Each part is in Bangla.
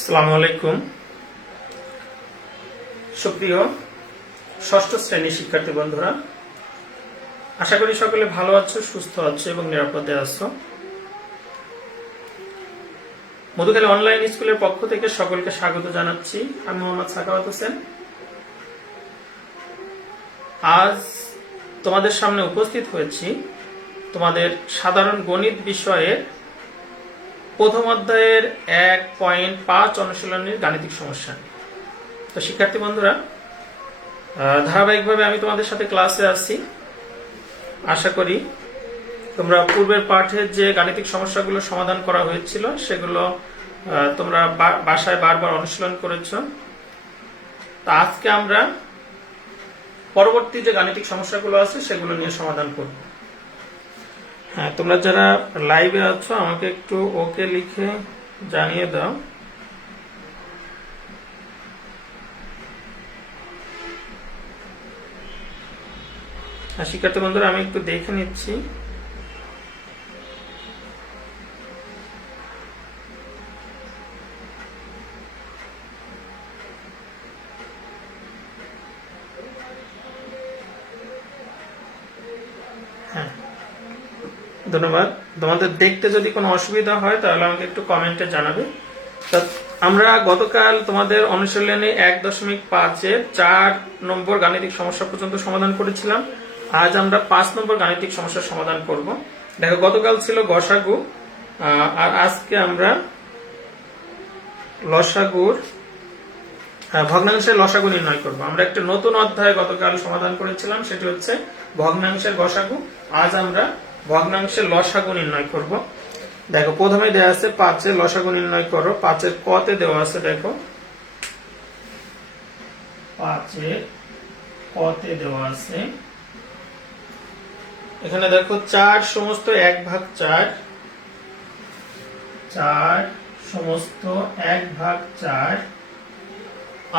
আসসালামু আলাইকুম। সুপ্রিয় ষষ্ঠ শ্রেণীর শিক্ষার্থী বন্ধুরা, আশা করি সকলে ভালো আছো, সুস্থ আছো এবং নিরাপদে আছো। মধুখালী অনলাইন স্কুলের পক্ষ থেকে সকলকে স্বাগত জানাচ্ছি। আমি মোহাম্মদ সাখাওয়াত হোসেন। আজ তোমাদের সামনে উপস্থিত হয়েছি তোমাদের সাধারণ গণিত বিষয়ের প্রথম অধ্যায়ের 1.5 অনুশীলনের গাণিতিক সমস্যা। তো শিক্ষার্থী বন্ধুরা, ধারাবাহিকভাবে আমি তোমাদের সাথে ক্লাসে আছি। আশা করি তোমরা পূর্বের পাঠে যে গাণিতিক সমস্যাগুলো সমাধান করা হয়েছিল সেগুলো তোমরা বাসায় বারবার অনুশীলন করেছো। তা আজকে আমরা পরবর্তী যে গাণিতিক সমস্যাগুলো আছে সেগুলো নিয়ে সমাধান করব। হ্যাঁ, তোমরা যারা লাইভে আছো আমাকে একটু ওকে লিখে জানিয়ে দাও। শিক্ষার্থী বন্ধুরা, আমি একটু দেখে নিচ্ছি। হ্যাঁ, ধন্যবাদ। তোমাদের দেখতে যদি কোনো অসুবিধা হয় তাহলে আমাকে একটু কমেন্টে জানাবে। আমরা গতকাল তোমাদের অনুশীলনে 1.5-এর 4 নম্বর গাণিতিক সমস্যা পর্যন্ত সমাধান করেছিলাম। আজ আমরা 5 নম্বর গাণিতিক সমস্যার সমাধান করব। দেখো, গতকাল ছিল গসাগু, আর আজকে আমরা লসাগুর ভগ্নাংশের লসাগু নির্ণয় করব। আমরা একটা নতুন অধ্যায় গতকাল সমাধান করেছিলাম, সেটি হচ্ছে ভগ্নাংশের গসাগু। আজ আমরা ভগ্নাংশের লসাগু নির্ণয় করব। দেখো, প্রথমে দেওয়া আছে 5-এর লসাগু নির্ণয় করো। 5-এর কতে দেওয়া আছে, দেখো 5-এর কতে দেওয়া আছে। এখানে দেখো 4 সমস্ত 1/4, 4 সমস্ত 1/4,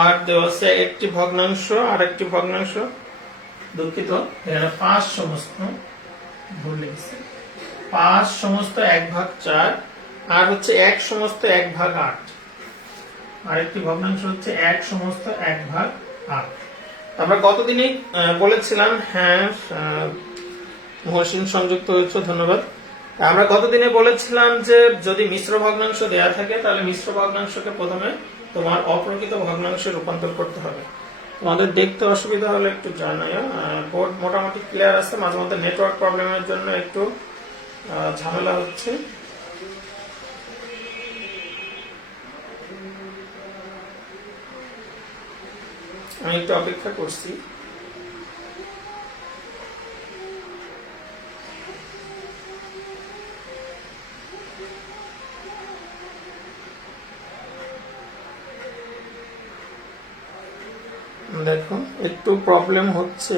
আর দেওয়া আছে একটি ভগ্নাংশ আর একটি ভগ্নাংশ। দুঃখিত, এখানে 5 সমস্ত, ভুল লিখেছি, 5 সমস্ত 1/4, আর হচ্ছে 1 সমস্ত 1/8, আরেকটি ভগ্নাংশ হচ্ছে 1 সমস্ত 1/8। আমরা গতদিনই বলেছিলাম, হ্যাঁ মহসিন সংযুক্ত হয়েছে, ধন্যবাদ। আমরা গতদিনে বলেছিলাম যে যদি মিশ্র ভগ্নাংশ দেয়া থাকে তাহলে মিশ্র ভগ্নাংশকে প্রথমে তোমার অপ্রকৃত ভগ্নাংশে রূপান্তর করতে হবে। তোমাদের দেখতে অসুবিধা হলে একটু জানাও। বোর্ড মোটামুটি ক্লিয়ার আছে, মাঝে মধ্যে নেটওয়ার্ক প্রবলেমের জন্য একটু ঝামেলা হচ্ছে। আমি একটু অপেক্ষা করছি। দেখো, একটু প্রবলেম হচ্ছে।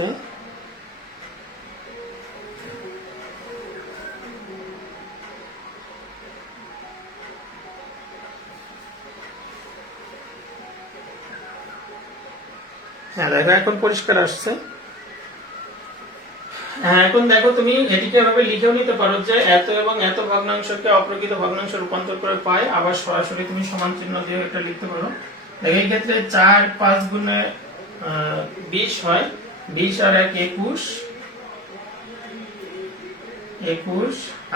হ্যাঁ দেখো, এখন পরিষ্কার আসছে। হ্যাঁ, এখন দেখো, তুমি এটিকে এভাবে লিখেও নিতে পারো যে এত এবং এত ভগ্নাংশকে অপ্রকৃত ভগ্নাংশে রূপান্তর করে পাই। আবার সরাসরি তুমি সমান চিহ্ন দিয়ে এটা লিখতে পারো। দেখো, এই ক্ষেত্রে 4-5 গুণে 20 হয়। 20 আর 1 21,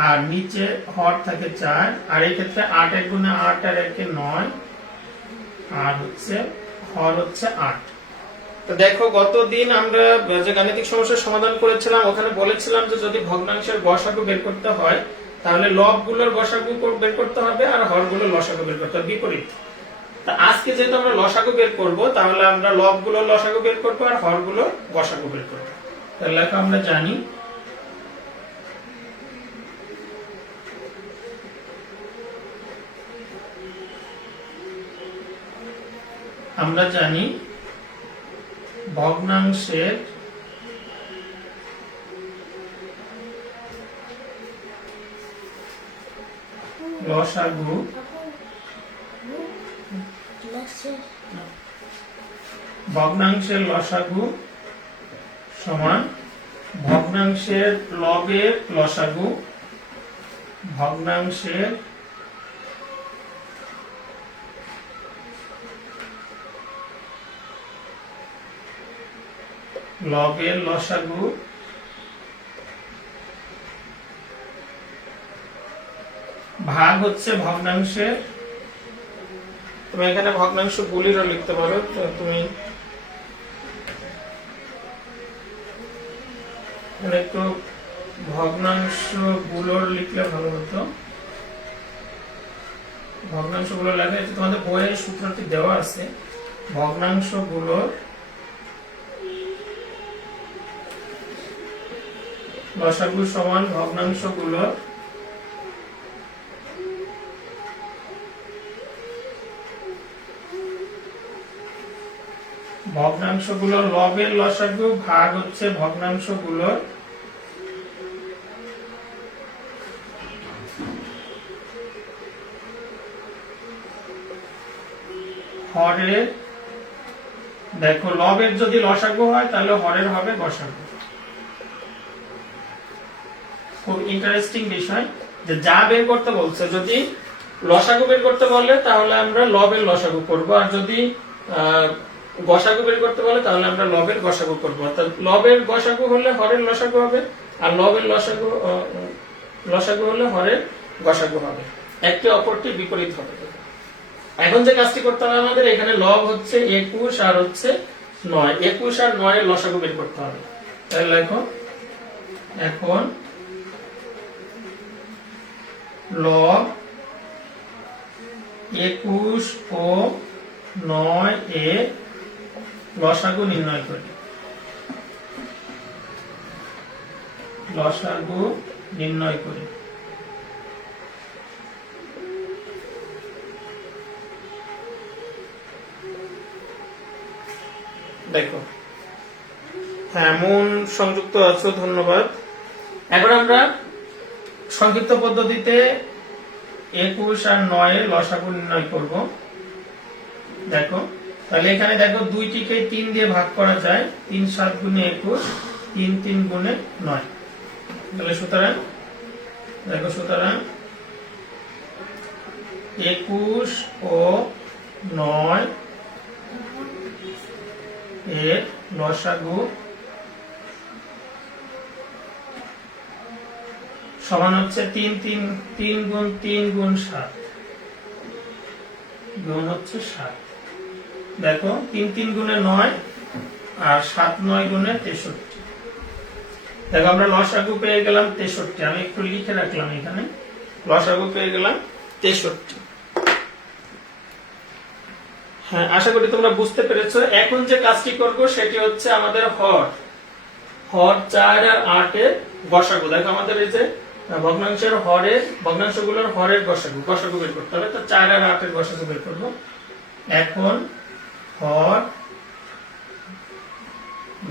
আর নিচে হর থাকে 4, আর এই ক্ষেত্রে 8 গুণে 8 আর 1 9, আর হচ্ছে হর হচ্ছে 8। তো দেখো, গতদিন আমরা যে গাণিতিক সমস্যার সমাধান করেছিলাম ওখানে বলেছিলাম যে যদি ভগ্নাংশের গসাগু বের করতে হয় তাহলে লবগুলোর গসাগু বের করতে হবে আর হরগুলোর লসাগু বের করতে হবে, বিপরীত। তা আজকে যেহেতু আমরা লসাগু বের করব, তাহলে আমরা লবগুলোর লসাগু বের করব আর হরগুলোর গসাগু বের করব। তাহলে লেখা আমরা জানি ভগ্নাংশের লসাগু সমান ভগ্নাংশের লবের লসাগু লগের লসাগু ভাগ হচ্ছে ভগ্নাংশের, তুমি এখানে ভগ্নাংশ গুলিরও লিখতে পারো, তো তুমি একটু ভগ্নাংশ গুলোর লিখলে ভালো হতো। ভগ্নাংশ গুলো লেখা তোমাদের বইয়ের সূত্রটি দেওয়া আছে। ভগ্নাংশ গুলোর লসাগু সমান ভগ্নাংশ গুলোর লগের লসাগু ভাগ হচ্ছে ভগ্নাংশ গুলোর হরের। দেখো লগের যদি লসাগু হয় তাহলে হরের হবে গসাগু। খুব ইন্টারেস্টিং বিষয় যে যা বের করতে বলছে, যদি লসাগু বের করতে বলে তাহলে আমরা লবের লসাগু করব, আর যদি গসাগু বের করতে বলে তাহলে আমরা লবের গসাগু করব। অর্থাৎ লবের গসাগু হলে হরের লসাগু হবে, আর লবের লসাগু হলে হরের গসাগু হবে, একটি অপরটি বিপরীত হবে। এখন যে কাজটি করতে হবে আমাদের, এখানে লব হচ্ছে 21 আর হচ্ছে 9, 21 আর 9 এর লসাগু বের করতে হবে। তাহলে দেখো এখন লব 21 ও 9 এর লসাগু নির্ণয় করি। লসাগু নির্ণয় করি। দেখো হ্যাঁ, মন সংযুক্ত আছো, ধন্যবাদ। এখন আমরা সংক্ষিপ্ত পদ্ধতিতে 21 আর 9 এর লসাগু নির্ণয় করব। দেখো তাহলে এখানে দেখো দুইটিকে 3 দিয়ে ভাগ করা যায়, 3 7 গুণে 21, 3 3 গুণে 9। তাহলে সুতরাং দেখো 21 ও 9 এর লসাগু সমান হচ্ছে 3 গুণ 3 গুণ 7 গুণ হচ্ছে 7। দেখো 3 3 গুণে 9 আর 7 9 গুণে 63। দেখো আমরা লসাগু পেয়ে গেলাম 63। আমি একটু লিখে রাখলাম এখানে, লসাগু পেয়ে গেলাম 63। হ্যাঁ, আশা করি তোমরা বুঝতে পেরেছো। এখন যে কাজটি করব সেটি হচ্ছে আমাদের হর 4 আর 8 এর গসাগু। দেখো আমাদের এই যে ভগ্নাংশগুলোর হরের গসাগু বের করতে হবে। তো 4 আর 8 এর গসাগু বের করব। এখন হর,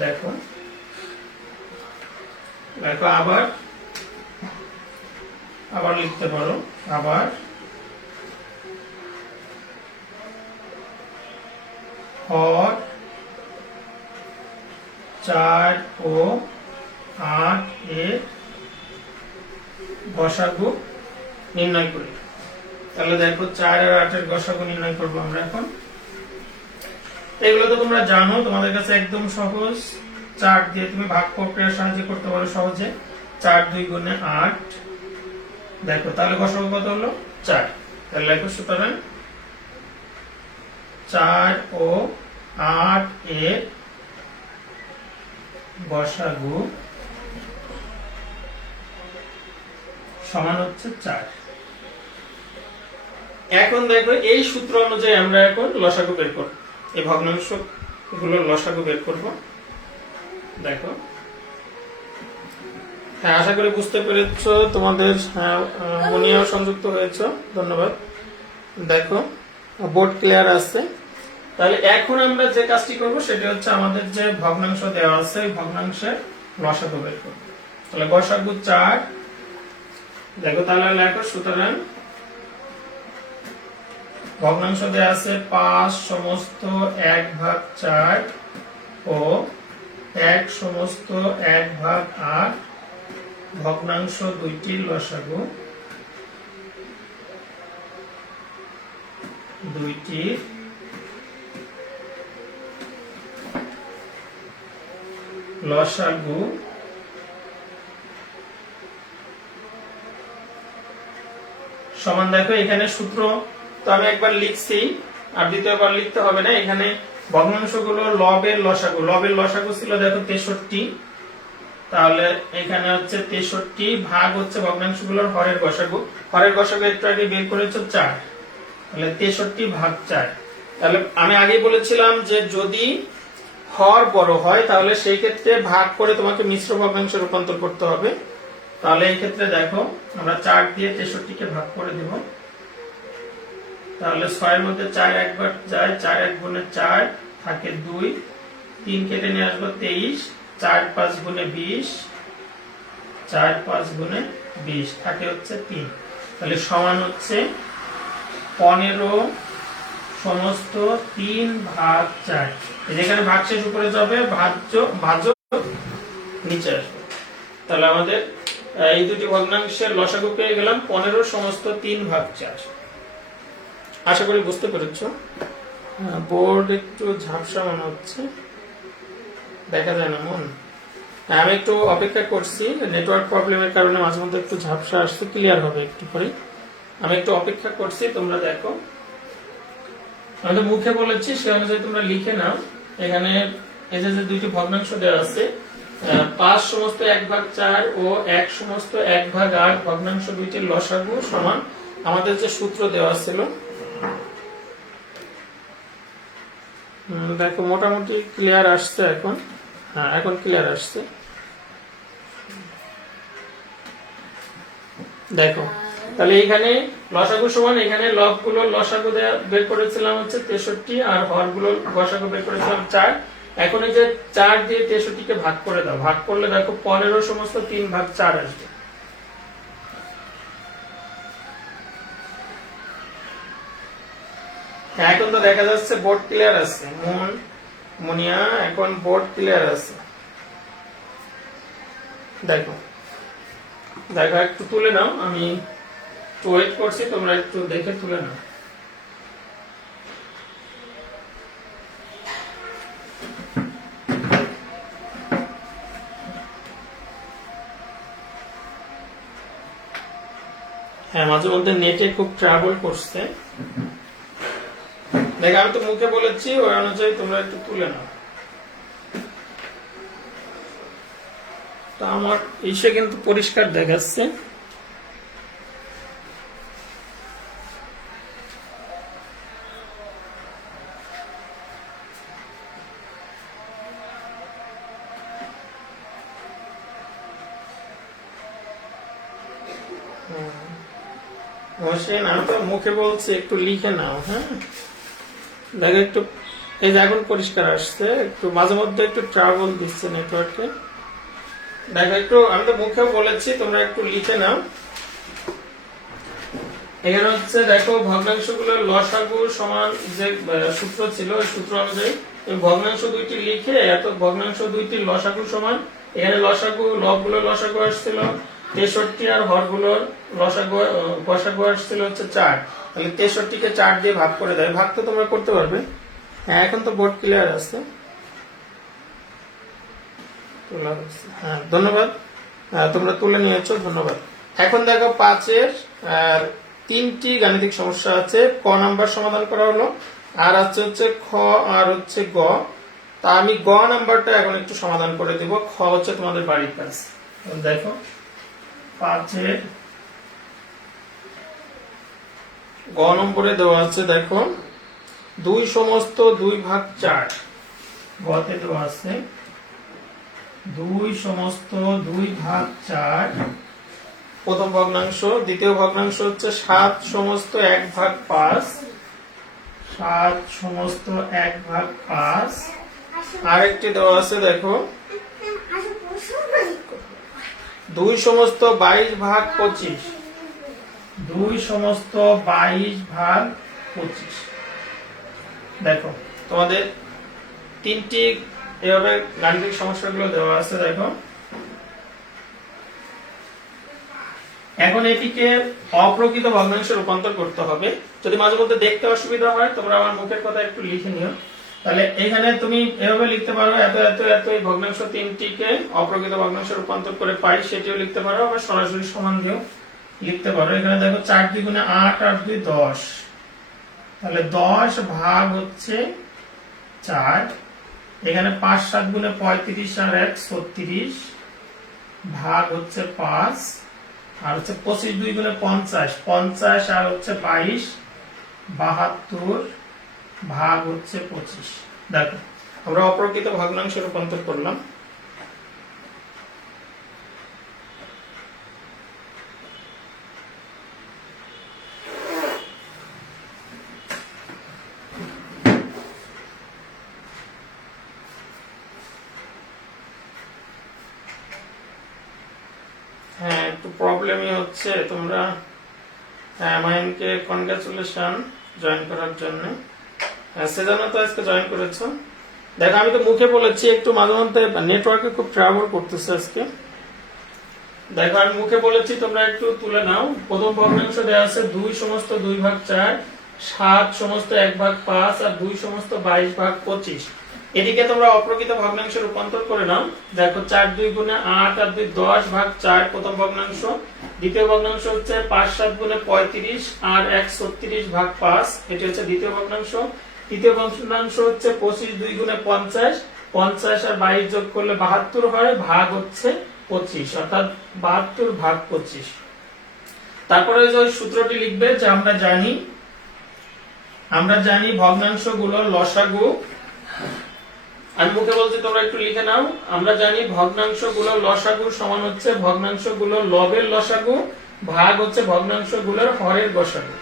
দেখো আবার লিখতে পারো, আবার হর 4 ও 8 এর গসাগু নির্ণয় করি। তাহলে দেখো 4 আর 8 এর গসাগু নির্ণয় করবো আমরা এখন। এগুলো তো তোমরা জানো, তোমাদের কাছে একদম সহজ। 4 দিয়ে তুমি ভাগ প্রক্রিয়ার সাহায্যে করতে পারো সহজে। 4 2 গুণে 8। দেখো তাহলে গসাগু কত হলো? 4। তাহলে দেখো সুতরাং 4 ও 8 এর গসাগু সমান হচ্ছে 4। এখন দেখো এই সূত্র অনুযায়ী আমরা এখন লসাগু বের করব, এই ভগ্নাংশ গুলোর লসাগু বের করব। দেখো হ্যাঁ, আশা করি বুঝতে পেরেছো। তোমাদের মনিয়াও সংযুক্ত হয়েছে, ধন্যবাদ। দেখো বোর্ড ক্লিয়ার আছে। তাহলে এখন আমরা যে কাজটি করব সেটি হচ্ছে আমাদের যে ভগ্নাংশ দেওয়া আছে এই ভগ্নাংশের লসাগু বের করব। তাহলে গসাগু 4। দেখো তাহলে লেখো সুতরাং ভগ্নাংশ দেওয়া আছে 5 সমস্ত 1/4 ও 1 সমস্ত 1/8 ভগ্নাংশ দুইটির লসাগু, লসাগু সমান, দেখো এখানে সূত্র তো আমি একবার লিখছি, আর দ্বিতীয়বার লিখতে হবে না। এখানে ভগ্নাংশগুলো লবের লসাগু ছিল দেখো 63, তাহলে এখানে হচ্ছে 63 ভাগ হচ্ছে ভগ্নাংশগুলোর হরের গসাগু একটু আগে বের করেছো 4, তাহলে 63 ভাগ 4। তাহলে আমি আগেই বলেছিলাম যে যদি হর বড় হয় তাহলে সেই ক্ষেত্রে ভাগ করে তোমাকে মিশ্র ভগ্নাংশে রূপান্তর করতে হবে। তাহলে এই ক্ষেত্রে দেখো আমরা 4 দিয়ে 63 কে ভাগ করে দেব, তাহলে 6 এর মধ্যে 4 একবার যায়, 4 1 গুণে 4 থাকে 2, 3 কেটে নিয়ে আসবো 23, 4 5 গুণে 20, 4 5 গুণে 20 থাকে হচ্ছে 3, তাহলে সমান হচ্ছে 15 সমস্ত 3 ভাগ 4। যেখানে ভাগশেষ উপরে যাবে, ভাজক নিচে আসবে। তাহলে আমাদের এই দুটি ভগ্নাংশের লসাগু পেয়ে গেলাম 15 সমস্ত 3 ভাগ 4। আশা করি বুঝতে পেরেছ। বোর্ড একটু ঝাপসা মনে হচ্ছে, দেখা যায় না মন। আমি একটু অপেক্ষা করছি, নেটওয়ার্ক প্রবলেমের কারণে মাঝে মধ্যে একটু ঝাপসা আসছে, ক্লিয়ার হবে একটু পরে। আমি একটু অপেক্ষা করছি, তোমরা দেখো। আমি তো মুখে বলেছি সে অনুযায়ী তোমরা লিখে নাও। এখানে এই যে দুইটি ভগ্নাংশ দেওয়া আছে, 5 সমস্ত 1 ভাগ 4 ও 1 সমস্ত 1 ভাগ 8 ভগ্নাংশ দুইটির লসাগু সমান আমাদের যে সূত্র দেওয়া ছিল। দেখো মোটামুটি ক্লিয়ার আসছে এখন। হ্যাঁ, এখন ক্লিয়ার আসছে। দেখো তাহলে এখানে লসাগু সমান, এখানে লবগুলো লসাগু বের করেছিলাম হচ্ছে 63, আর হরগুলো গসাগু বের করেছিলাম 4। এখন এই যে 4 দিয়ে 63 কে ভাগ করে দাও, ভাগ করলে দেখো 15 সমস্ত 3 ভাগ 4 আসবে। এখন তো দেখা যাচ্ছে বোর্ড ক্লিয়ার আছে, মুনিয়া এখন বোর্ড ক্লিয়ার আছে। দেখো দেখো একটু তুলে নাও, আমি একটু ওয়েট করছি, তোমরা একটু দেখে তুলে নাও। হ্যাঁ, মাঝে মধ্যে নেটে খুব ট্রাভেল করছে। দেখো আমি তো মুখে বলেছি, ওই অনুযায়ী তোমরা একটু তুলে নাও। তো আমার ইসে কিন্তু পরিষ্কার দেখাচ্ছে। আমি তো মুখে বলছি, একটু লিখে নাও। হ্যাঁ, দেখো একটু, এই যে এখন পরিষ্কার আসছে, একটু মাঝে মধ্যে একটু ট্রাভেল দিচ্ছে নেটওয়ার্কে। দেখো একটু, আমি তো মুখেও বলেছি, তোমরা একটু লিখে নাও। এখানে হচ্ছে দেখো ভগ্নাংশগুলোর লসাগু সমান যে সূত্র ছিল, ওই সূত্র অনুযায়ী ভগ্নাংশ দুইটি লিখে এত ভগ্নাংশ দুইটির লসাগু সমান, এখানে লসাগু লবগুলোর লসাগু আসছিল 63 আর হরগুলোর গসাগু আসছিল হচ্ছে 4। তাহলে 63 কে 4 দিয়ে ভাগ করে দেয়। ভাগ তো তোমরা করতে পারবে। হ্যাঁ, এখন তো বোর্ড ক্লিয়ার আছে। হ্যাঁ, ধন্যবাদ, তোমরা তুলে নিয়েছো, ধন্যবাদ। এখন দেখো 5-এর 3টি গাণিতিক সমস্যা আছে। ক নাম্বার সমাধান করা হলো, আর আছে হচ্ছে খ আর হচ্ছে গ। তা আমি গ নাম্বারটা এখন একটু সমাধান করে দেব, খ হচ্ছে তোমাদের বাড়ির কাজ। দেখো 5-এর গ নম্বরে দেওয়া আছে, দেখো 2 সমস্ত 2 ভাগ 4। গতে দেওয়া আছে 2 সমস্ত 2 ভাগ 4 প্রথম ভগ্নাংশ। দ্বিতীয় ভগ্নাংশ হচ্ছে 7 সমস্ত 1 ভাগ 5, 7 সমস্ত 1 ভাগ 5। আরেকটি দেওয়া আছে দেখো 2 সমস্ত 22 ভাগ 25, 2 সমস্ত 22 ভাগ 25। দেখো তোমাদের 3টি এভাবে গাণিতিক সমস্যাগুলো দেওয়া আছে। দেখো এখন এটিকে অপ্রকৃত ভগ্নাংশে রূপান্তর করতে হবে। যদি মাঝে মধ্যে দেখতে অসুবিধা হয়, তোমরা আমার মুখের কথা একটু লিখে নিও। তাহলে এখানে তুমি এভাবে লিখতে পারো, এত এত এত এই ভগ্নাংশ তিনটিকে অপ্রকৃত ভগ্নাংশে রূপান্তর করে পাই, সেটিও লিখতে পারো, আবার সরাসরি সমান দিয়েও লিখতে পারো। এখানে দেখো 4 2 গুণে 8 আর 2 10, তাহলে 10 ভাগ হচ্ছে 4, এখানে 5 7 গুণে 35 আর 1 36 ভাগ হচ্ছে 5, আর হচ্ছে 25 2 গুণে 50 50 আর হচ্ছে 22 72 ভাগ হচ্ছে 25। দেখো আমরা অপ্রকৃত ভগ্নাংশে রূপান্তর করলাম। হ্যাঁ, একটু প্রবলেমই হচ্ছে। তোমরা মাইনকে কনগ্রাচুলেশন জয়েন করার জন্য। সেজন্য তো আজকে জয়েন করেছো। দেখো আমি তো মুখে বলেছি, একটু মাঝে মধ্যে নেটওয়ার্কে খুব ট্রাভেল করতেছে আজকে। দেখো আমি মুখে বলেছি, তোমরা একটু তুলে নাও। প্রথম ভগ্নাংশ দেওয়া আছে 2 সমস্ত 2 ভাগ 4, 7 সমস্ত 1 ভাগ 5 আর 2 সমস্ত 22 ভাগ 25। এদিকে তোমরা অপ্রকৃত ভগ্নাংশে রূপান্তর করে নাও। দেখো 4 2 গুণে 8 আর 2 10 ভাগ 4 প্রথম ভগ্নাংশ, দ্বিতীয় ভগ্নাংশ হচ্ছে 5 7 গুণে 35 আর 1 36 ভাগ 5, এটি হচ্ছে দ্বিতীয় ভগ্নাংশ। তৃতীয় ভগ্নাংশ হচ্ছে 25 2 গুণে 50, 50 আর 22 যোগ করলে 72 হয়, ভাগ হচ্ছে 25, অর্থাৎ 72 ভাগ 25। তারপরে যে সূত্রটি লিখবে, যে আমরা জানি ভগ্নাংশগুলোর লসাগু। আমি মুখে বলছি, তোমরা একটু লিখে নাও। আমরা জানি ভগ্নাংশগুলোর লসাগু সমান হচ্ছে ভগ্নাংশগুলোর লবের লসাগু ভাগ হচ্ছে ভগ্নাংশগুলোর হরের গসাগু।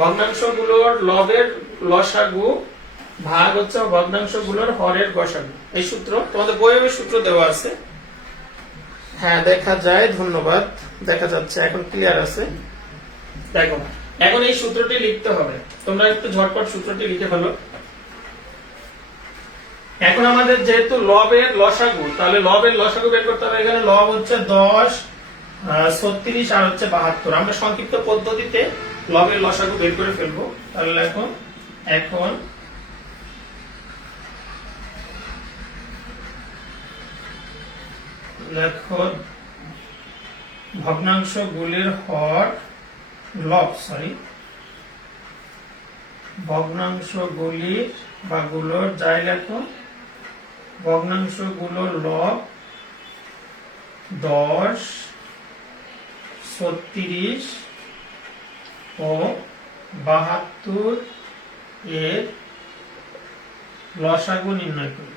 ভগ্নাংশগুলোর লবের লসাগু ভাগ হচ্ছে ভগ্নাংশগুলোর হরের গসাগু। এই সূত্র তোমাদের বইয়ের সূত্র দেওয়া আছে। হ্যাঁ, দেখা যায়, ধন্যবাদ, দেখা যাচ্ছে, এখন ক্লিয়ার আছে। দেখো এখন এই সূত্রটি লিখতে হবে, তোমরা একটু ঝটপট সূত্রটি লিখে ফেলো। এখন আমাদের যেহেতু লবের লসাগু, তাহলে লবের লসাগু বের করতে হবে। এখানে লব হচ্ছে 10 36 আর হচ্ছে 72। আমরা সংক্ষিপ্ত পদ্ধতিতে লবের লসাগু বের করে ফেলবো। তাহলে এখন লেখো ভগ্নাংশগুলির হর লব, ভগ্নাংশগুলির বা গুলোর যাই লেখো, ভগ্নাংশগুলোর লব 10 36 ও 72 এর লসাগু নির্ণয় করি।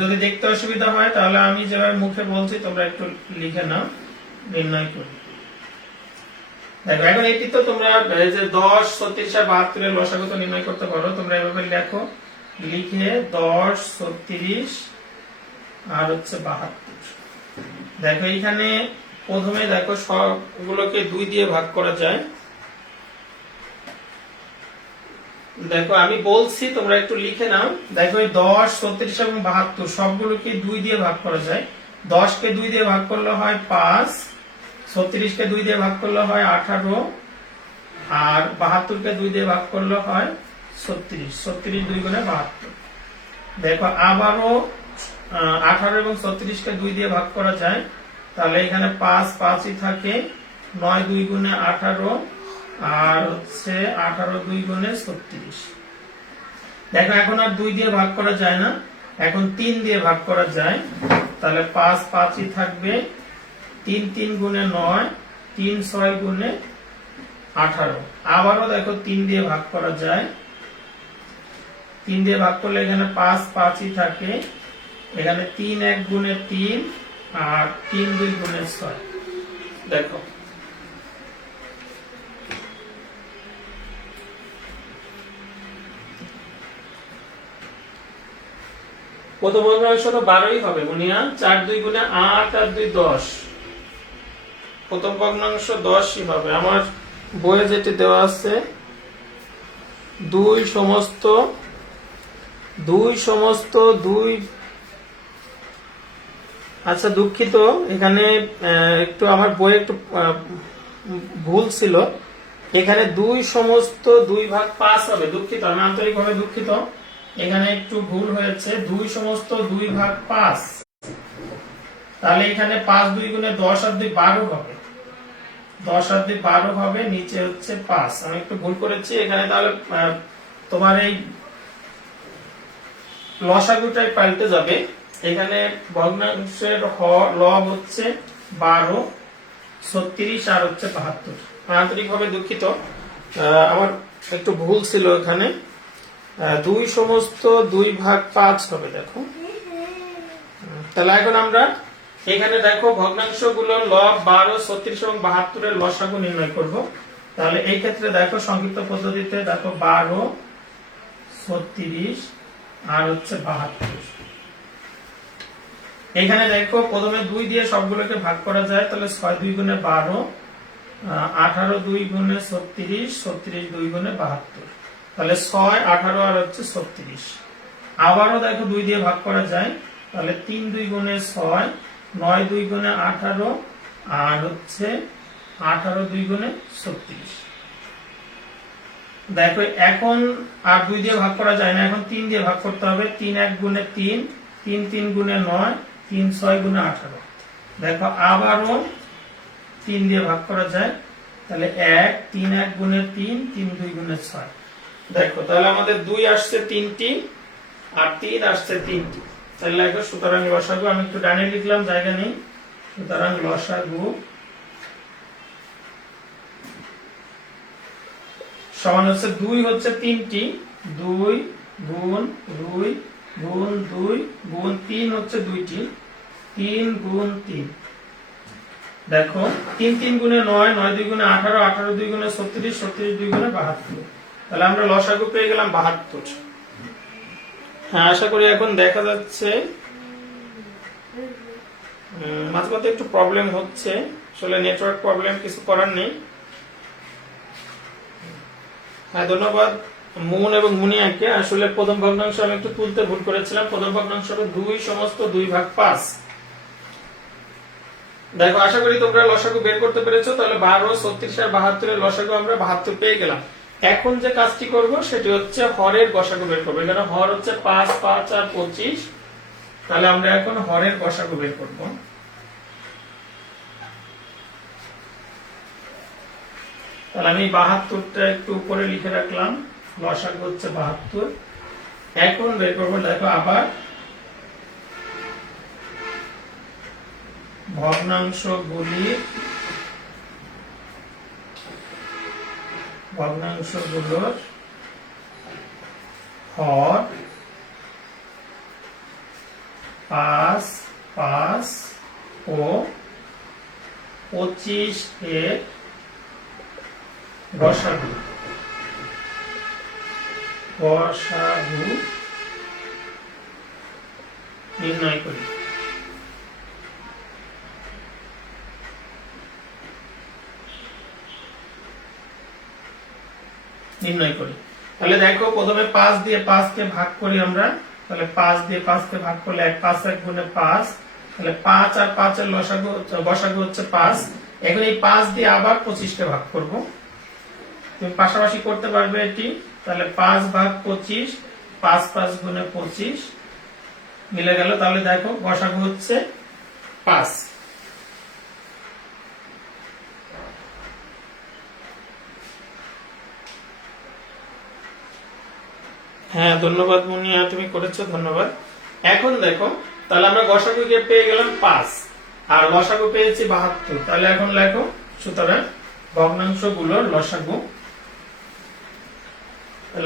যদি দেখতে অসুবিধা হয় তাহলে আমি যেভাবে মুখে বলছি তোমরা একটু লিখে নাও, নির্ণয় করি। দেখো এখন এটি তো তোমরা যে 10 36 আর 72 এর লসাগু তো নির্ণয় করতে পারো। তোমরা এভাবে লেখো, লিখে 10 36 আর হচ্ছে 72। দেখো এখানে প্রথমে দেখো সবগুলোকে 2 দিয়ে ভাগ করা যায়। দেখো আমি বলছি, তোমরা একটু লিখে নাও। দেখো এই 10 36 এবং 72 সবগুলোকে 2 দিয়ে ভাগ করা যায়। 10 কে 2 দিয়ে ভাগ করলে হয় 5, 36 কে 2 দিয়ে ভাগ করলে হয় 18, আর 72 কে 2 দিয়ে ভাগ করলে হয় 36। 36 2 গুণে 72। দেখো আবারও 18 এবং 36 কে 2 দিয়ে ভাগ করা যায়। তাহলে এখানে 5 5ই থাকে, 9 2 গুণে 18 আর হচ্ছে 18 2 গুণে 36। দেখো এখন আর 2 দিয়ে ভাগ করা যায় না, এখন 3 দিয়ে ভাগ করা যায়। তাহলে 5 5ই থাকবে, 3 3 গুণে 9, 3 6 গুণে 18। আবারও দেখো 3 দিয়ে ভাগ করা যায়। 3 দিয়ে ভাগ করলে এখানে 5 5ই থাকে, এখানে 3 1 গুণে 3 আর 3 2 গুণে 6। দেখো প্রথম ভগ্নাংশ তো 12ই হবে, বুনিয়া 4 2 গুণে 8 আর 2 10। প্রথম ভগ্নাংশ 10ই হবে। আমার বইয়ে যেটি দেওয়া আছে 2 সমস্ত 2 আচ্ছা দুঃখিত, এখানে একটু আমার বইয়ে একটু ভুল ছিল। এখানে 2 সমস্ত 2/5 হবে। দুঃখিত, আমি আন্তরিকভাবে দুঃখিত, এখানে একটু ভুল হয়েছে। 2 সমস্ত 2/5, তাহলে এখানে 5 2 গুণে 10 আর 2 12 হবে। 10 আর 2 12 হবে, নিচে হচ্ছে 5। আমি একটু ভুল করেছি এখানে। তাহলে তোমার এই লসাগুটাই পাল্টে যাবে। এখানে ভগ্নাংশের লব হচ্ছে 12, 36 আর হচ্ছে 72। আন্তরিকভাবে দুঃখিত, আমার একটু ভুল ছিল এখানে। 2 সমস্ত 2/5 হবে। দেখো, তাহলে এখন আমরা এখানে দেখো ভগ্নাংশগুলো লব 12, 36 এবং 72 এর লসাগু নির্ণয় করব। তাহলে এই ক্ষেত্রে দেখো সংক্ষিপ্ত পদ্ধতিতে দেখো 12, 36 আর হচ্ছে 72। এখানে দেখো প্রথমে 2 দিয়ে সবগুলোকে ভাগ করা যায়, তাহলে 6 2 গুণে 12, 18 2 গুণে 36, 36 2 গুণে 72। তাহলে 6, 18 আর হচ্ছে 36। আবারও দেখো 2 দিয়ে ভাগ করা যায়, তাহলে 3 2 গুণে 6, 9 2 গুণে 18 আর হচ্ছে 18 2 গুণে 36। দেখো এখন আর 2 দিয়ে ভাগ করা যায় না, এখন 3 দিয়ে ভাগ করতে হবে। 3 1 গুণে 3, 3 3 গুণে 9, 3 6 গুণে 18। দেখো আবারও 3 দিয়ে ভাগ করা যায়, তাহলে 1 3 1 গুণে 3, 3 2 গুণে 6। দেখো তাহলে আমাদের 2 আসছে 3টি আর 3 আসছে 3টি। তাহলে দেখো সুতরাং লসাগু, আমি একটু ডানে লিখলাম, জায়গা নেই। সুতরাং লসাগু সমান হচ্ছে 2 হচ্ছে 3টি, 2 গুণ 2 গুণ 2 গুণ 3 হচ্ছে 2টি, 3 গুণ 3। দেখো 3 3 গুণে 9, 9 2 গুণে 18, 18 2 গুণে 36, 36 2 গুণে 72। তাহলে আমরা লসাগু পেয়ে গেলাম 72। হ্যাঁ, আশা করি এখন দেখা যাচ্ছে। মাঝে মাঝে একটু প্রবলেম হচ্ছে, আসলে নেটওয়ার্ক প্রবলেম, কিছু করার নেই। হ্যাঁ, ধন্যবাদ মুন এবং মুনিয়াকে। আসলে প্রথম ভগ্নাংশ আমি একটু তুলতে ভুল করেছিলাম। প্রথম ভগ্নাংশ হলো 2 সমস্ত 2/5। দেখো আশা করি তোমরা লসাগু বের করতে পেরেছো। তাহলে 12, 36 আর 72 এর লসাগু আমরা 72 পেয়ে গেলাম। এখন যে কাজটি করব সেটি হচ্ছে হরের গসাগু বের করবো। এখানে হর হচ্ছে 5, 5 আর 25। তাহলে আমরা এখন হরের গসাগু বের করব। তাহলে আমি 72টা একটু উপরে লিখে রাখলাম, লসাগু হচ্ছে 72। এখন বের করবো। দেখো আবার ভগ্নাংশগুলোর হর 5, 5 ও 25 এর গসাগু নির্ণয় করি। তাহলে দেখো প্রথমে 5 দিয়ে 5 কে ভাগ করি আমরা। তাহলে 5 দিয়ে 5 কে ভাগ করলে 5 1 গুণে 5। তাহলে 5 আর 5 এর গসাগু হচ্ছে 5। এখন এই 5 দিয়ে আবার 25 কে ভাগ করব। তুমি পাশাপাশি করতে পারবে এটি। তাহলে 5 ভাগ 25, 5 5 গুণে 25 মিলে গেল। তাহলে দেখো গসাগু হচ্ছে 5। হ্যাঁ, ধন্যবাদ মুনিয়া, তুমি করেছো, ধন্যবাদ। এখন দেখো তাহলে আমরা গসাগু গিয়ে পেয়ে গেলাম 5 আর লসাগু পেয়েছি 72। তাহলে এখন লেখো সুতরাং ভগ্নাংশগুলোর লসাগু।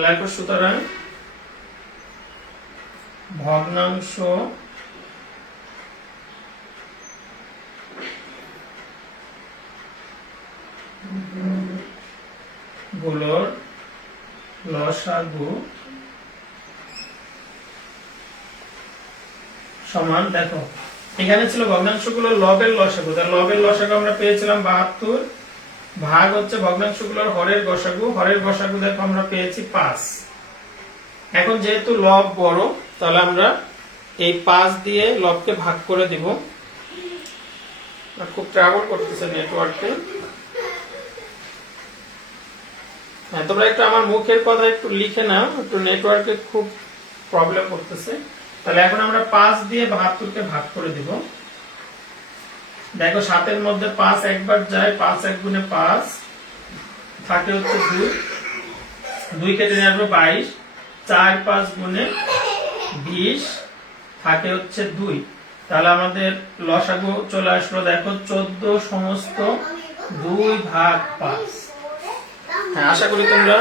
লেখো সুতরাং ভগ্নাংশ গুলোর লসাগু সমান, দেখো এখানে ছিল ভগ্নাংশগুলোর লবের লসাগু। তার লবের লসাগু আমরা পেয়েছিলাম 72, ভাগ হচ্ছে ভগ্নাংশগুলোর হরের গসাগু। হরের গসাগু দেখো আমরা পেয়েছি 5। এখন যেহেতু লব বড়, তাহলে আমরা এই 5 দিয়ে লবকে ভাগ করে দিব। খুব ট্রাভেল করতেছে নেটওয়ার্কে। হ্যাঁ, তোমরা একটু আমার মুখের কথা একটু লিখে নাও, একটু নেটওয়ার্কে খুব প্রবলেম করতেছে। তাহলে এখন আমরা 5 দিয়ে 72 কে ভাগ করে দিব। দেখো 7 এর মধ্যে 5 একবার যায়, 5 1 গুণে 5 থাকে হচ্ছে 2, 2 কেটে নিয়ে আসবো 22, 4 5 গুণে 20 থাকে হচ্ছে 2। তাহলে আমাদের লসাগু চলে আসলো, দেখো 14 সমস্ত 2 ভাগ 5। হ্যাঁ, আশা করি তোমরা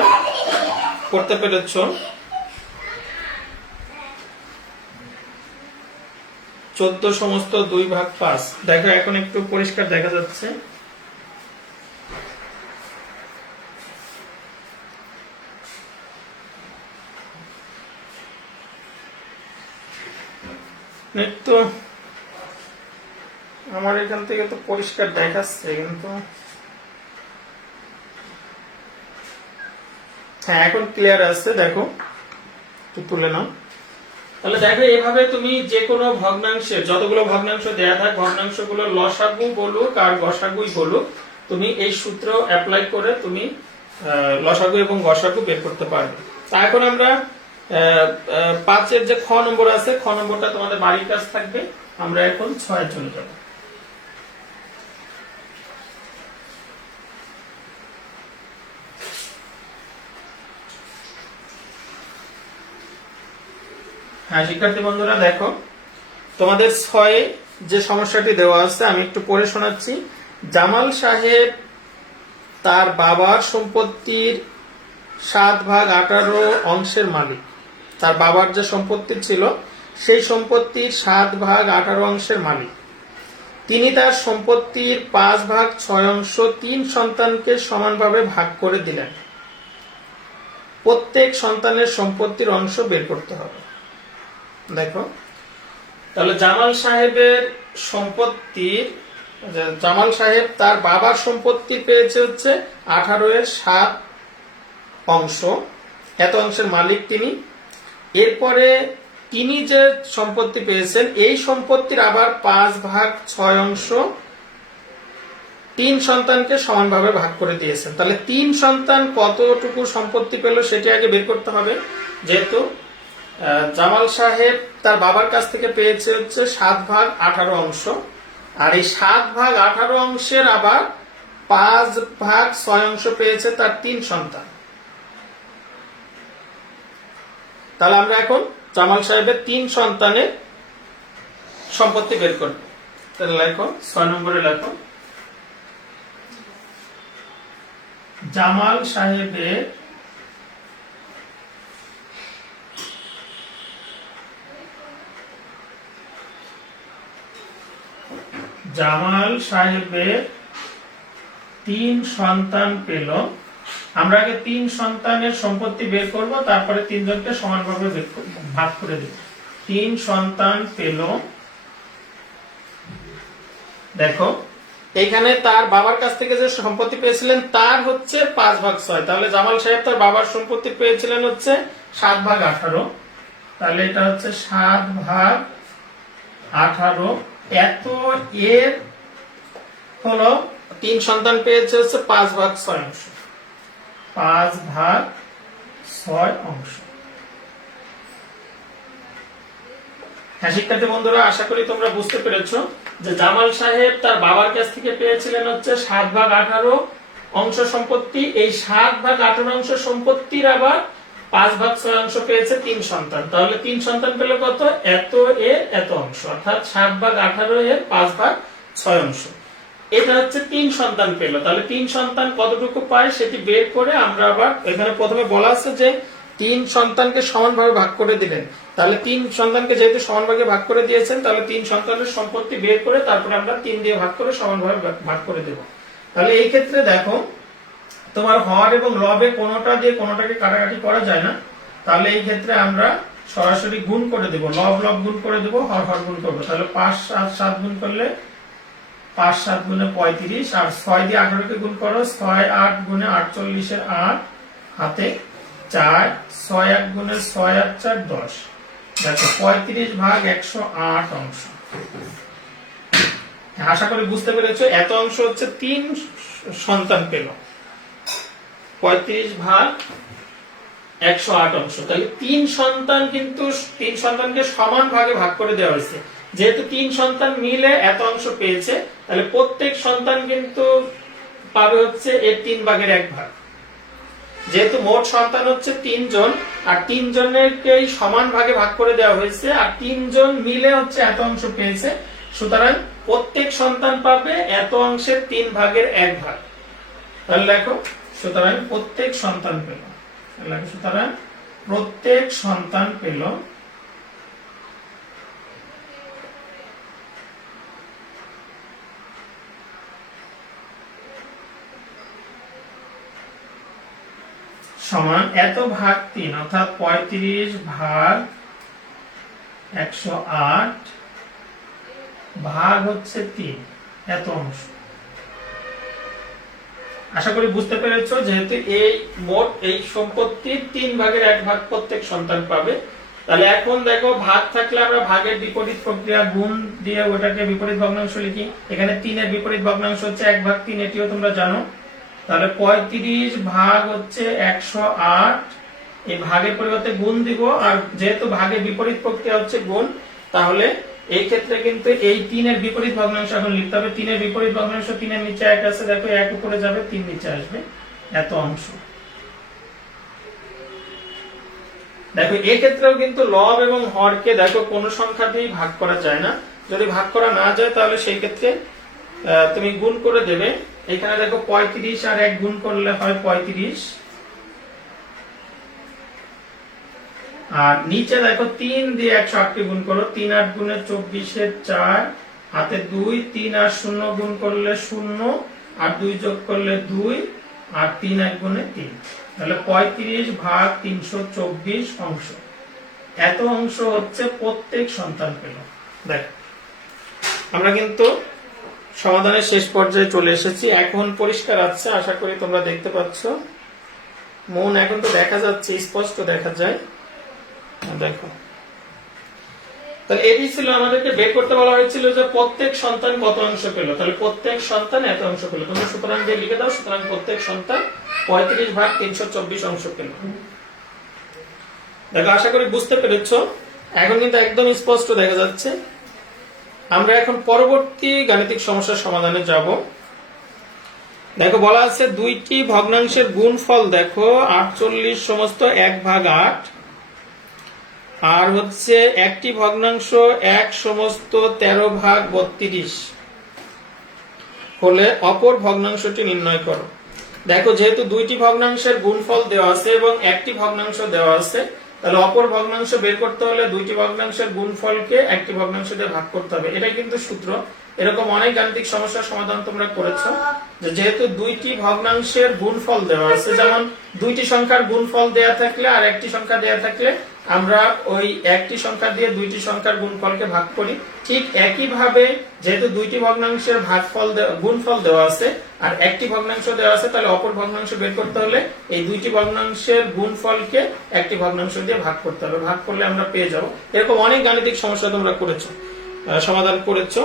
করতে পেরেছো। 14 সমস্ত 2 ভাগ 5। দেখো এখন একটু পরিষ্কার দেখা যাচ্ছে। একটু আমার এখান থেকে তো পরিষ্কার দেখাচ্ছে, কিন্তু হ্যাঁ এখন ক্লিয়ার আছে। দেখো একটু তুলে নাও। তাহলে দেখো এভাবে তুমি যে কোনো ভগ্নাংশের যতগুলো ভগ্নাংশ দেয়া থাক, ভগ্নাংশগুলো লসাগু বলুক আর গসাগুই বলুক, তুমি এই সূত্র অ্যাপ্লাই করে তুমি লসাগু এবং গসাগু বের করতে পারবে। তা এখন আমরা 5 এর যে খ নম্বর আছে, খ নম্বরটা তোমাদের বাড়ির কাজ থাকবে। আমরা এখন 6 চলে যাব। হ্যাঁ শিক্ষার্থী বন্ধুরা, দেখো তোমাদের 6 যে সমস্যাটি দেওয়া আছে আমি একটু পড়ে শোনাচ্ছি। জামাল সাহেব তার বাবার সম্পত্তির 7/18 অংশের মালিক। তার বাবার যে সম্পত্তি ছিল সেই সম্পত্তির 7/18 অংশের মালিক। তিনি তার সম্পত্তির 5/6 অংশ 3 সন্তানকে সমানভাবে ভাগ করে দিলেন। প্রত্যেক সন্তানের সম্পত্তির অংশ বের করতে হবে। দেখো তাহলে জামাল সাহেবের সম্পত্তির, জামাল সাহেব তার বাবার সম্পত্তি পেয়েছে হচ্ছে 18 এর 7 অংশ, এত অংশের মালিক তিনি। এরপরে তিনি যে সম্পত্তি পেয়েছেন এই সম্পত্তির আবার 5/6 অংশ 3 সন্তানকে সমানভাবে ভাগ করে দিয়েছেন। তাহলে 3 সন্তান কতটুকু সম্পত্তি পেল সেটি আগে বের করতে হবে। যেহেতু জামাল সাহেব তার বাবার কাছ থেকে পেয়েছে হচ্ছে 7/18 অংশ, আর এই 7/18 অংশের আবার 5/6 অংশ পেয়েছে তার 3 সন্তান। তাহলে আমরা এখন জামাল সাহেবের 3 সন্তানের সম্পত্তি বের করব। তাহলে লেখো 6 নম্বরে লেখো, জামাল সাহেবের জামাল সাহেবের 3 সন্তান পেল। আমরা আগে 3 সন্তানের সম্পত্তি বের করব, তারপরে 3 জনকে সমানভাবে ভাগ করে দেব। 3 সন্তান পেল। দেখো এখানে তার বাবার কাছ থেকে যে সম্পত্তি পেয়েছিলেন তার হচ্ছে 5/6। তাহলে জামাল সাহেব তার বাবার সম্পত্তি পেয়েছিলেন হচ্ছে 7/18। তাহলে এটা হচ্ছে 7/18। এত এর হলো 3 সন্তান পেয়েছে হচ্ছে 5/6 অংশ, 5/6 অংশ। হ্যাঁ শিক্ষার্থী বন্ধুরা, আশা করি তোমরা বুঝতে পেরেছো যে জামাল সাহেব তার বাবার কাছ থেকে পেয়েছিলেন হচ্ছে 7/18 অংশ সম্পত্তি। এই 7/18 অংশ সম্পত্তির আবার 5/6 অংশ পেয়েছে 3 সন্তান। তাহলে 3 সন্তান পেল কত? এত এর এত অংশ, অর্থাৎ 7/18 এর 5/6 অংশ। এটা হচ্ছে 3 সন্তান পেল। তাহলে 3 সন্তান কতটুকু পায় সেটি বের করে আমরা আবার এখানে প্রথমে বলা আছে যে 3 সন্তানকে সমানভাবে ভাগ করে দিলেন। তাহলে 3 সন্তানকে যেহেতু সমানভাবে ভাগ করে দিয়েছেন, তাহলে 3 সন্তানের সম্পত্তি বের করে তারপরে আমরা 3 দিয়ে ভাগ করে সমানভাবে ভাগ করে দেব। তাহলে এই ক্ষেত্রে দেখো তোমার হর এবং লবে কোনোটা দিয়ে কোনোটাকে কাটাকাটি করা যায় না। তাহলে এই ক্ষেত্রে আমরা সরাসরি গুণ করে দেব, লব লব গুণ করে দেব, হর হর গুণ করবো। তাহলে 5 7 7 গুণ করলে 5 7 গুণে 35, আর 6 দিয়ে 18 কে গুণ করো, 6 8 গুণে 48 এর 8 হাতে 4, 6 1 গুণে 6 8 4 10। দেখো 35/108 অংশ। আশা করি বুঝতে পেরেছো। এত অংশ হচ্ছে 3 সন্তান পেল, 35 ভাগ 108 অংশ। তাহলে 3 সন্তান, কিন্তু 3 সন্তানকে সমান ভাগে ভাগ করে দেওয়া হয়েছে। যেহেতু 3 সন্তান মিলে এত অংশ পেয়েছে, তাহলে প্রত্যেক সন্তান কিন্তু পাবে হচ্ছে এর 3 ভাগের 1 ভাগ। যেহেতু মোট সন্তান হচ্ছে 3 জন, আর 3 জনেরকেই সমান ভাগে ভাগ করে দেওয়া হয়েছে, আর 3 জন মিলে হচ্ছে এত অংশ পেয়েছে, সুতরাং প্রত্যেক সন্তান পাবে এত অংশের 3 ভাগের 1 ভাগ। তাহলে দেখো, সুতরাং প্রত্যেক সন্তান পেল, সুতরাং প্রত্যেক সন্তান পেল সমান এত ভাগ 3, অর্থাৎ 35 ভাগ 108 ভাগ হচ্ছে 3 এত অংশ। আশা করি বুঝতে পেরেছো। যেহেতু এই মোট এই সম্পত্তির 3 ভাগের 1 ভাগ প্রত্যেক সন্তান পাবে। তাহলে এখন দেখো, ভাগ থাকলে আমরা ভাগের বিপরীত প্রক্রিয়া গুণ দিয়ে ওটাকে বিপরীত ভগ্নাংশ লিখি। এখানে 3 এর বিপরীত ভগ্নাংশ হচ্ছে 1 ভাগ 3, এটিও তোমরা জানো। তাহলে 35 ভাগ হচ্ছে 108, এই ভাগের পরিবর্তে গুণ দিব, আর যেহেতু ভাগের বিপরীত প্রক্রিয়া হচ্ছে গুণ, তাহলে এই ক্ষেত্রে কিন্তু এই 3 এর বিপরীত ভগ্নাংশ এখন লিখতে হবে। 3 এর বিপরীত ভগ্নাংশ, 3 এর নিচে 1 আছে, দেখো 1 উপরে যাবে, 3 নিচে আসবে, এত অংশ। দেখো এই ক্ষেত্রেও কিন্তু লব এবং হরকে দেখো কোনো সংখ্যা দিয়ে ভাগ করা যায় না। যদি ভাগ করা না যায়, তাহলে সেই ক্ষেত্রে তুমি গুণ করে দেবে। এখানে দেখো 35 আর 1 গুণ করলে হয় 35, আর নিচে দেখো 3 দিয়ে 108 কে গুণ করো, 3 8 গুণে 24 এর 4, হাতে 2, 3 আর 0 গুণ করলে 0, আর 2 যোগ করলে 2, আর 3 1 গুণে 3। তাহলে 35 ভাগ 324 অংশ, এত অংশ হচ্ছে প্রত্যেক সন্তান পেল। দেখ, আমরা কিন্তু সমাধানের শেষ পর্যায়ে চলে এসেছি। এখন পরিষ্কার আছে, আশা করি তোমরা দেখতে পাচ্ছ। মন এখন তো দেখা যাচ্ছে, স্পষ্ট দেখা যায়। দেখো, তাহলে এটি ছিল আমাদেরকে বের করতে বলা হয়েছিল যে প্রত্যেক সন্তান কত অংশ পেল। তাহলে প্রত্যেক সন্তান এত অংশ পেল, তোমরা সুতরাং দিয়ে লিখে দাও। সুতরাং প্রত্যেক সন্তান 35 ভাগ 324 অংশ পেল। দেখো, আশা করি বুঝতে পেরেছো। এখন কিন্তু একদম স্পষ্ট দেখা যাচ্ছে। আমরা এখন পরবর্তী গাণিতিক সমস্যার সমাধানে যাব। দেখো, বলা আছে দুইটি ভগ্নাংশের গুণফল দেখো 48 সমস্ত 1 ভাগ 8, আর হচ্ছে একটি ভগ্নাংশ 1 সমস্ত 13 ভাগ 32 হলে অপর ভগ্নাংশটি নির্ণয় করো। দেখো, যেহেতু দুইটি ভগ্নাংশের গুণফল দেওয়া আছে এবং একটি ভগ্নাংশ দেওয়া আছে, তাহলে অপর ভগ্নাংশ বের করতে হলে দুইটি ভগ্নাংশের গুণফলকে একটি ভগ্নাংশ দিয়ে ভাগ করতে হবে। এটাই কিন্তু সূত্র। এরকম অনেক গাণিতিক সমস্যার সমাধান তোমরা করেছো। যেহেতু দুইটি ভগ্নাংশের গুণফল দেওয়া আছে, যেমন দুইটি সংখ্যার গুণফল দেয়া থাকলে আর একটি সংখ্যা দেয়া থাকলে আমরা ওই একটি সংখ্যা দিয়ে দুইটি সংখ্যার গুণফলকে ভাগ করি। ঠিক একই ভাবে যেহেতু দুইটি ভগ্নাংশের ভাগফল গুণফল দেওয়া আছে আর একটি ভগ্নাংশ দেওয়া আছে, তাহলে অপর ভগ্নাংশ বের করতে হলে এই দুইটি ভগ্নাংশের গুণফলকে একটি ভগ্নাংশ দিয়ে ভাগ করতে হবে। ভাগ করলে আমরা পেয়ে যাব। এরকম অনেক গাণিতিক সমস্যা তোমরা করেছো, সমাধান করেছো।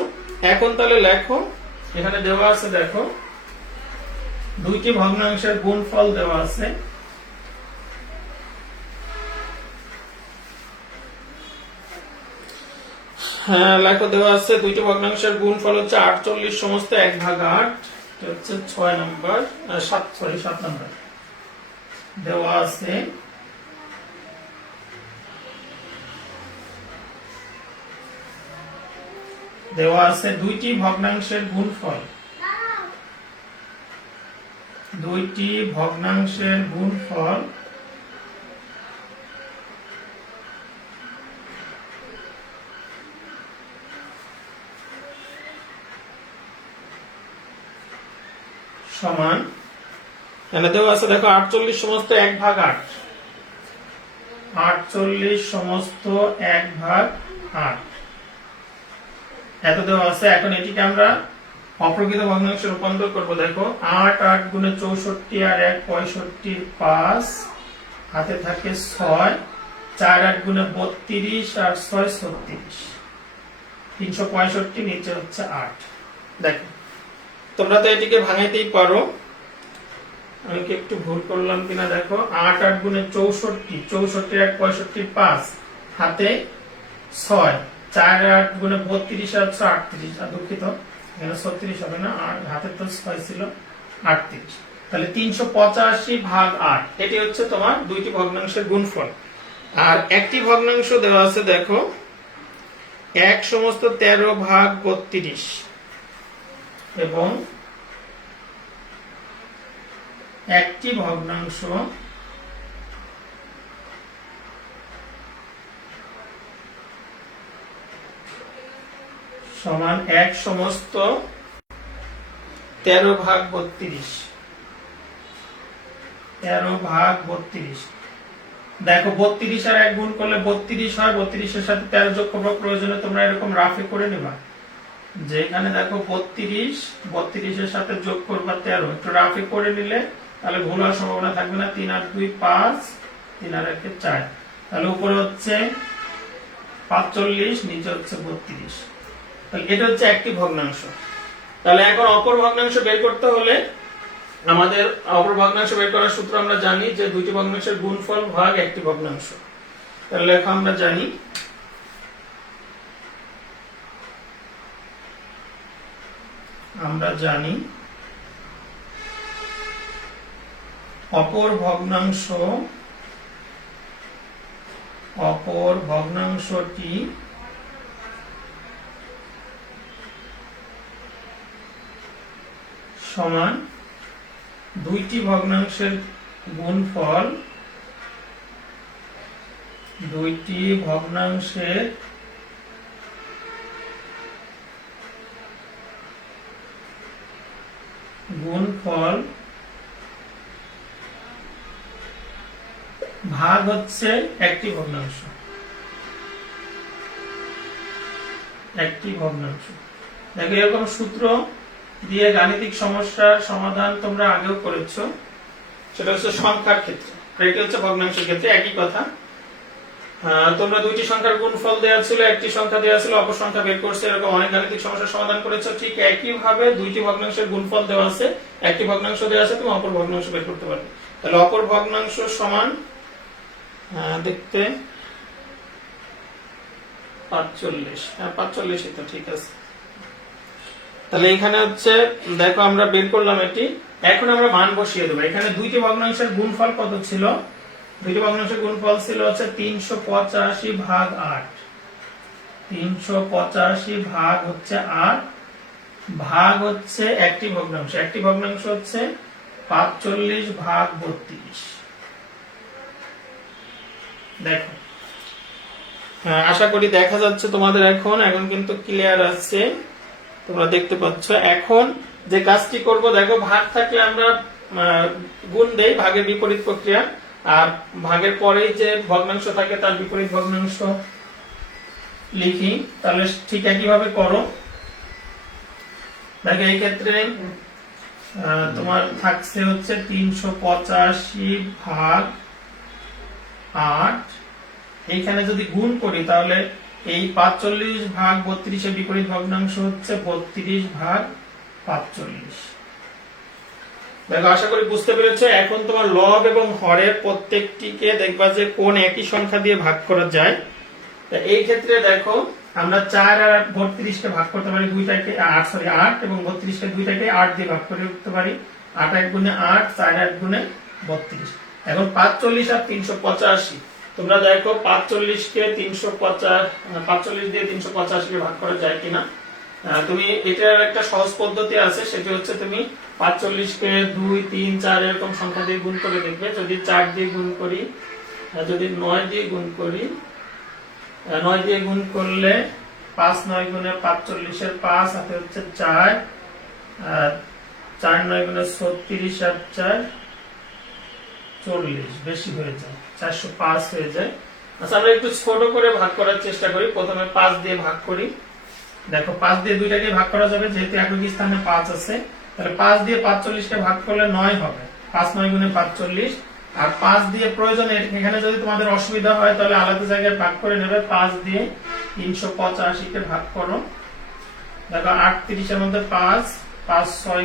এখন তাহলে লেখো, এখানে দেওয়া আছে, দেখো দুইটি ভগ্নাংশের গুণফল দেওয়া আছে। হ্যাঁ, লেখো, দেওয়া আছে দুইটি ভগ্নাংশের গুণফল হচ্ছে 48 সমস্ত 1 ভাগ 8, হচ্ছে 6 নম্বর 7 নম্বর দেওয়া আছে। দেওয়া আছে দুইটি ভগ্নাংশের গুণফল, দুইটি ভগ্নাংশের গুণফল সমান, এখানে দেওয়া আছে দেখো 48 সমস্ত 1 ভাগ 8, 48 সমস্ত 1 ভাগ 8 এত দেওয়া আছে। এখন এটিকে আমরা অপ্রকৃত ভগ্নাংশে রূপান্তর করব। দেখো, 8 8 গুণে 64 আর 1 65, 5 হাতে থাকে 6, 4 8 গুণে 32 আর 6 36, 365, নিচে হচ্ছে 8। দেখো তোমরা তো এটিকে ভাঙাইতেই পারো, আমি কি একটু ভুল করলাম কিনা দেখো। 8 8 গুণে 64, 64 আর 65 5, হাতে 6, 4 8 গুণে 32 আর 38, আর দুঃখিত এখানে 36 হবে না, আর হাতে তো 6 ছিল, 38। তাহলে 385 ভাগ 8, এটি হচ্ছে তোমার দুইটি ভগ্নাংশের গুণফল। আর একটি ভগ্নাংশ দেওয়া আছে দেখো 1/13 ভাগ 32, এবং একটি ভগ্নাংশ সমান 1/13 ভাগ 32, 13 ভাগ 32। দেখো 32 আর 1 গুণ করলে 32 হয়, 32 এর সাথে 13 যোগ করবো, প্রয়োজনে তোমরা এরকম রাফে করে নেবা, যে এখানে দেখো 32, 32 এর সাথে যোগ করবা 13, একটু রাফে করে নিলে তাহলে ভুল হওয়ার সম্ভাবনা থাকবে না। 3 আর 2 5, 3 আর 1 4, তাহলে উপরে হচ্ছে 45, নিচে হচ্ছে 32। তাহলে এটা হচ্ছে একটি ভগ্নাংশ। তাহলে এখন অপর ভগ্নাংশ বের করতে হলে আমাদের অপর ভগ্নাংশ বের করার সূত্র আমরা জানি যে দুইটি ভগ্নাংশের গুণফল ভাগ একটি ভগ্নাংশ। তাহলে এখন আমরা জানি অপর ভগ্নাংশটি সমান দুইটি ভগ্নাংশের গুণফল, দুইটি ভগ্নাংশের গুণফল ভাগ হচ্ছে একটি ভগ্নাংশ, একটি ভগ্নাংশ। দেখো এরকম সূত্র দিয়ে গাণিতিক সমস্যার সমাধান তোমরা আগেও করেছো, সেটা হচ্ছে সংখ্যার ক্ষেত্রে, আর এটি হচ্ছে ভগ্নাংশের ক্ষেত্রে একই কথা। তোমরা দুইটি সংখ্যার গুণফল দেওয়া ছিল, একটি সংখ্যা দেওয়া ছিল, অপর সংখ্যা বের করছে, এরকম অনেক গাণিতিক সমস্যার সমাধান করেছো। ঠিক একই ভাবে দুইটি ভগ্নাংশের গুণফল দেওয়া আছে, একটি ভগ্নাংশ দেওয়া আছে, তুমি অপর ভগ্নাংশ বের করতে পারবে। তাহলে অপর ভগ্নাংশ সমান দেখতে 45, 45ই তো ঠিক আছে। তাহলে এখানে হচ্ছে দেখো আমরা বের করলাম এটি, এখন আমরা মান বসিয়ে দেবো। এখানে দুইটি ভগ্নাংশের গুণফল কত ছিল? দুইটি ভগ্নাংশের গুণফল ছিল হচ্ছে 385 ভাগ 8, 385 ভাগ হচ্ছে 8, ভাগ হচ্ছে একটি ভগ্নাংশ, একটি ভগ্নাংশ হচ্ছে 45 ভাগ 32। দেখো আশা করি দেখা যাচ্ছে তোমাদের, এখন কিন্তু ক্লিয়ার আছে, তোমরা দেখতে পাচ্ছ। এখন যে কাজটি করব, দেখো ভাগ থাকলে আমরা গুণ দেই, ভাগের বিপরীত প্রক্রিয়া, আর ভাগের পরেই যে ভগ্নাংশ থাকে তার বিপরীত ভগ্নাংশ লিখি। তাহলে ঠিক একইভাবে করো। দেখো এই ক্ষেত্রে তোমার থাকছে হচ্ছে 385 ভাগ 8, এইখানে যদি গুণ করি তাহলে এই 45 ভাগ 32 এর বিপরীত ভগ্নাংশ হচ্ছে 32 ভাগ 45। দেখো আশা করি বুঝতে পেরেছো। এখন তোমার লব এবং হরের প্রত্যেকটিকে দেখবা যে কোন একই সংখ্যা দিয়ে ভাগ করা যায়। এই ক্ষেত্রে দেখো আমরা 4 আর 32 কে ভাগ করতে পারি, 8 এবং 32 কে 2টাকে 8 দিয়ে ভাগ করে দিতে পারি। 8 1 গুণে 8, 4 8 গুণে 32। এখন 45 আর 385, তোমরা দেখো 45 কে 45 দিয়ে 385 কে ভাগ করা যায় কিনা। তুমি এটার একটা সহজ পদ্ধতি আছে, সেটি হচ্ছে তুমি 45 কে 2 3 4 এরকম সংখ্যা দিয়ে গুণ করে দেখবে। যদি 4 দিয়ে গুণ করি, যদি 9 দিয়ে গুণ করি, 9 দিয়ে গুণ করলে 5 9 গুণে 45 এর 5 হাতে হচ্ছে 4, 4 9 গুণে 36 আর 4 40, বেশি হয়ে যায়, 405 হয়ে যায়। আচ্ছা আমরা একটু ছোট করে ভাগ করার চেষ্টা করি। প্রথমে 5 দিয়ে ভাগ করি। দেখো 5 দিয়ে 2টাকে ভাগ করা যাবে, যেহেতু একই স্থানে 5 আছে। তাহলে 5 দিয়ে 45 কে ভাগ করলে 9 হবে, 5 9 গুণে 45। আর 5 দিয়ে প্রয়োজনে এখানে যদি তোমাদের অসুবিধা হয় তাহলে আলাদা জায়গায় ভাগ করে নেবে। 5 দিয়ে 385 কে ভাগ করো, দেখো 38 এর মধ্যে 5, 5 6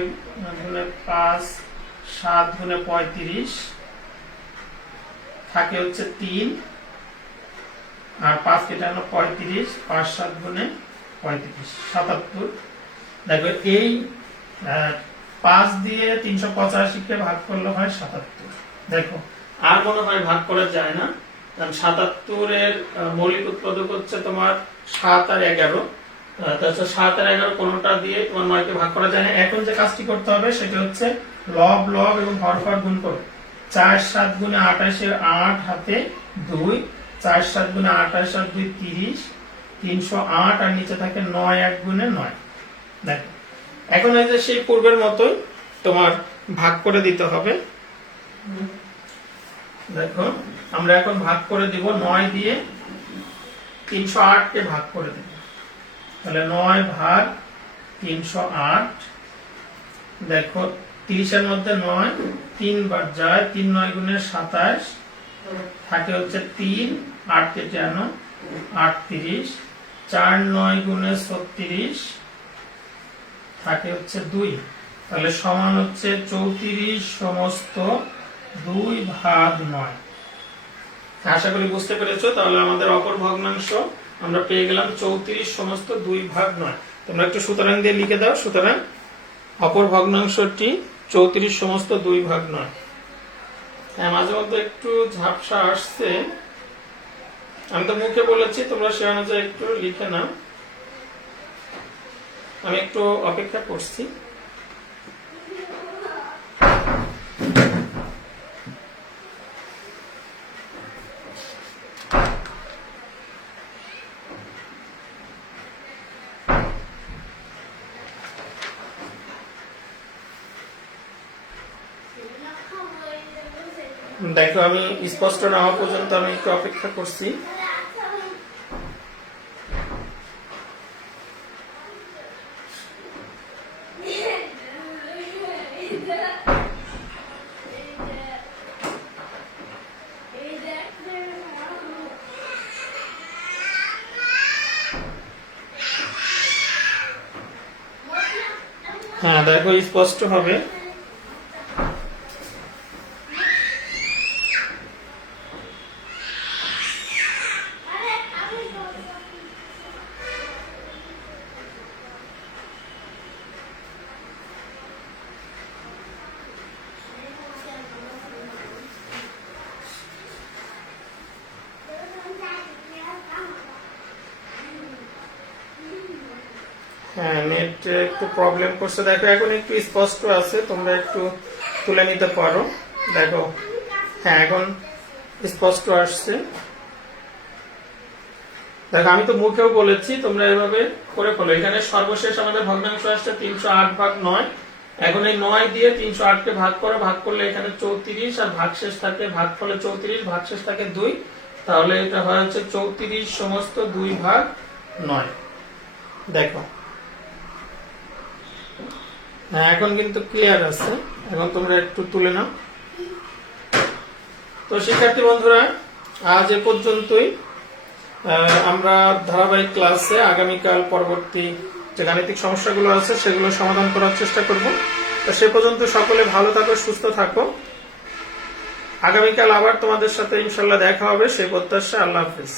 গুণে 5, 7 গুণে 35 থাকে হচ্ছে 3, আর 5 কেটে আনো 35, 5 7 গুণে 35 77। দেখো এই 5 দিয়ে 385 কে ভাগ করলে হয় 77। দেখো আর মনে হয় ভাগ করা যায় না, কারণ 77 এর মৌলিক উৎপাদক হচ্ছে তোমার 7 আর 11। তাছাড়া 7 আর 11 কোনোটা দিয়ে তোমার 9 কে ভাগ করা যায় না। এখন যে কাজটি করতে হবে সেটা হচ্ছে লব লব এবং হরফর গুণ করো। 4 7 গুণে 28 এর 8 হাতে 2, 4 7 গুণে 28 আর 2 30, 308, আর নিচে থাকে 9 1 গুণে 9। দেখো এখন এই যে সেই পূর্বের মতোই তোমার ভাগ করে দিতে হবে। দেখো আমরা এখন ভাগ করে দিব 9 দিয়ে 308 কে ভাগ করে দিব। তাহলে 9 ভাগ 308। দেখো 30 এর মধ্যে 9 3 বার যায়, 3 9 গুণে 27 থাকে হচ্ছে 3, 8 কেটে আনো 38, 4 9 গুণে 36 থাকে হচ্ছে 2। তাহলে সমান হচ্ছে 34 সমস্ত 2 ভাগ 9। আশা করি বুঝতে পেরেছো। তাহলে আমাদের অপর ভগ্নাংশ আমরা পেয়ে গেলাম 34 সমস্ত 2 ভাগ 9। তোমরা একটু সুতরাং দিয়ে লিখে দাও। সুতরাং অপর ভগ্নাংশটি 34 সমস্ত 2 ভাগ 9। হ্যাঁ, মাঝে মধ্যে একটু ঝাপসা আসছে, আমি তো মুখে বলেছি, তোমরা সে অনুযায়ী একটু লিখে নাও। আমি একটু অপেক্ষা করছি। দেখো আমি স্পষ্ট না হওয়া পর্যন্ত আমি একটু অপেক্ষা করছি। হ্যাঁ দেখো স্পষ্ট হবে। হ্যাঁ, নেট একটু প্রবলেম করছে। দেখো এখন একটু স্পষ্ট আছে, তোমরা একটু তুলে নিতে পারো। দেখো হ্যাঁ এখন স্পষ্ট আসছে। দেখো আমি তো মুখেও বলেছি, তোমরা এভাবে করে ফেলো। এখানে সর্বশেষ আমাদের ভগ্নাংশ আসছে 308 ভাগ 9। এখন এই 9 দিয়ে 308 কে ভাগ করো, ভাগ করলে এখানে 34, আর ভাগশেষ থাকে ভাগফলে 34, ভাগশেষ থাকে 2। তাহলে এটা হয় হচ্ছে 34 সমস্ত 2 ভাগ 9। দেখো হ্যাঁ এখন কিন্তু ক্লিয়ার আছে। এখন তোমরা একটু তুলে নাও। তো শিক্ষার্থী বন্ধুরা, আজ এ পর্যন্তই। আমরা ধারাবাহিক ক্লাসে আগামীকাল পরবর্তী যে গাণিতিক সমস্যাগুলো আছে সেগুলো সমাধান করার চেষ্টা করব। তো সে পর্যন্ত সকলে ভালো থাকো, সুস্থ থাকো। আগামীকাল আবার তোমাদের সাথে ইনশাল্লাহ দেখা হবে, সেই প্রত্যাশা। আল্লাহ হাফেজ।